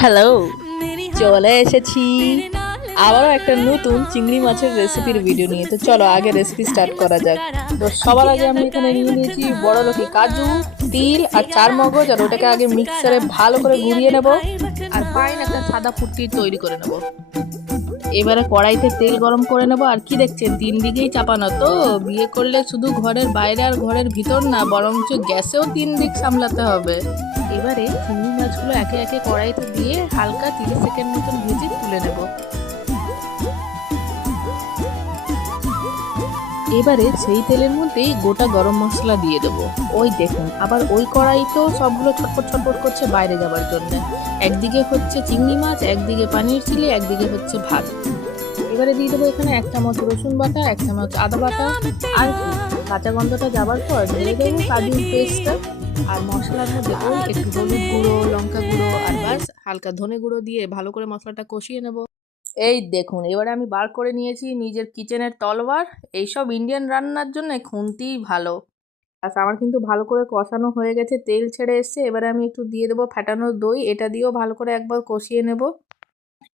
Hello, চলে এসেছি আবারও একটা নতুন চিংড়ি মাছের রেসিপির ভিডিও নিয়ে। তো চলো আগে রেসিপি স্টার্ট করা যাক। তো সবার আগে আমি এখানে নিয়ে নিয়েছি বড়লোকি কাজু, তিল আর চার মগজ, আর ওটাকে আগে মিক্সারে ভালো করে গুঁড়িয়ে নেব আর ফাইন একটা সাদা ফুটি তৈরি করে নেব। এবারে কড়াইতে তেল গরম করে নেব। আর কি দেখছেন, 3 দিকেই চাপানো। তো বিয়ে করলে শুধু ঘরের বাইরে আর ঘরের ভিতর না, বরঞ্চ গ্যাসেও 3 দিক সামলাতে হবে। এবারে চিংড়ি মাছগুলো একে একে কড়াইতে দিয়ে হালকা 30 সেকেন্ড মতন ভেজে তুলে নেব। এবারে সেই তেলের মধ্যেই গোটা গরম মশলা দিয়ে দেবো। ওই দেখুন, আবার ওই কড়াইতেও সবগুলো ছটফট ছটফট করছে বাইরে যাবার জন্য। একদিকে হচ্ছে চিংড়ি মাছ, একদিকে পানির চিলি, একদিকে হচ্ছে ভাত। এবারে দিয়ে দেবো এখানে 1 চামচ রসুন বাটা, 1 চামচ আদা বাটা, আর কাঁচা গন্ধটা যাবার পর ঢেলে দেবো কাজুর পেস্টটা। আর মশলার মধ্যে ওই একটু হলুদ গুঁড়ো, লঙ্কা গুঁড়ো আর বাস হালকা ধনে গুঁড়ো দিয়ে ভালো করে মশলাটা কষিয়ে নেব। এই দেখুন, এবারে আমি বার করে নিয়েছি নিজের কিচেনের তলবার। এইসব ইন্ডিয়ান রান্নার জন্য খুন্তিই ভালো। আচ্ছা, আমার কিন্তু ভালো করে কষানো হয়ে গেছে, তেল ছেড়ে এসছে। এবারে আমি একটু দিয়ে দেবো ফ্যাটানো দই, এটা দিয়েও ভালো করে একবার কষিয়ে নেব।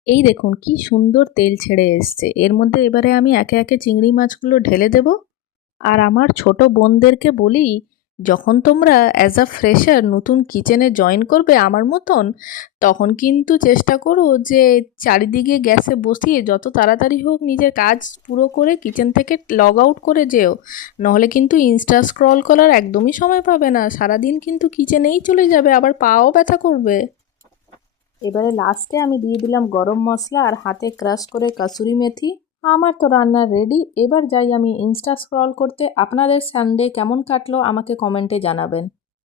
এই দেখুন কি সুন্দর তেল ছেড়ে এসছে। এর মধ্যে এবারে আমি একে একে চিংড়ি মাছগুলো ঢেলে দেব। আর আমার ছোট বোনদেরকে বলি, যখন তোমরা অ্যাজ আ ফ্রেশার নতুন কিচেনে জয়েন করবে আমার মতন, তখন কিন্তু চেষ্টা করো যে চারিদিকে গ্যাসে বসিয়ে যত তাড়াতাড়ি হোক নিজের কাজ পুরো করে কিচেন থেকে লগ আউট করে যেও। নাহলে কিন্তু ইনস্টা স্ক্রল করার একদমই সময় পাবে না, সারাদিন কিন্তু কিচেনেই চলে যাবে, আবার পাও ব্যথা করবে। এবারে লাস্টে আমি দিয়ে দিলাম গরম মশলা আর হাতে ক্রাশ করে কাসুরি মেথি। আমার তো রান্না রেডি। এবার যাই আমি ইনস্টা স্ক্রল করতে। আপনাদের সানডে কেমন কাটলো আমাকে কমেন্টে জানাবেন।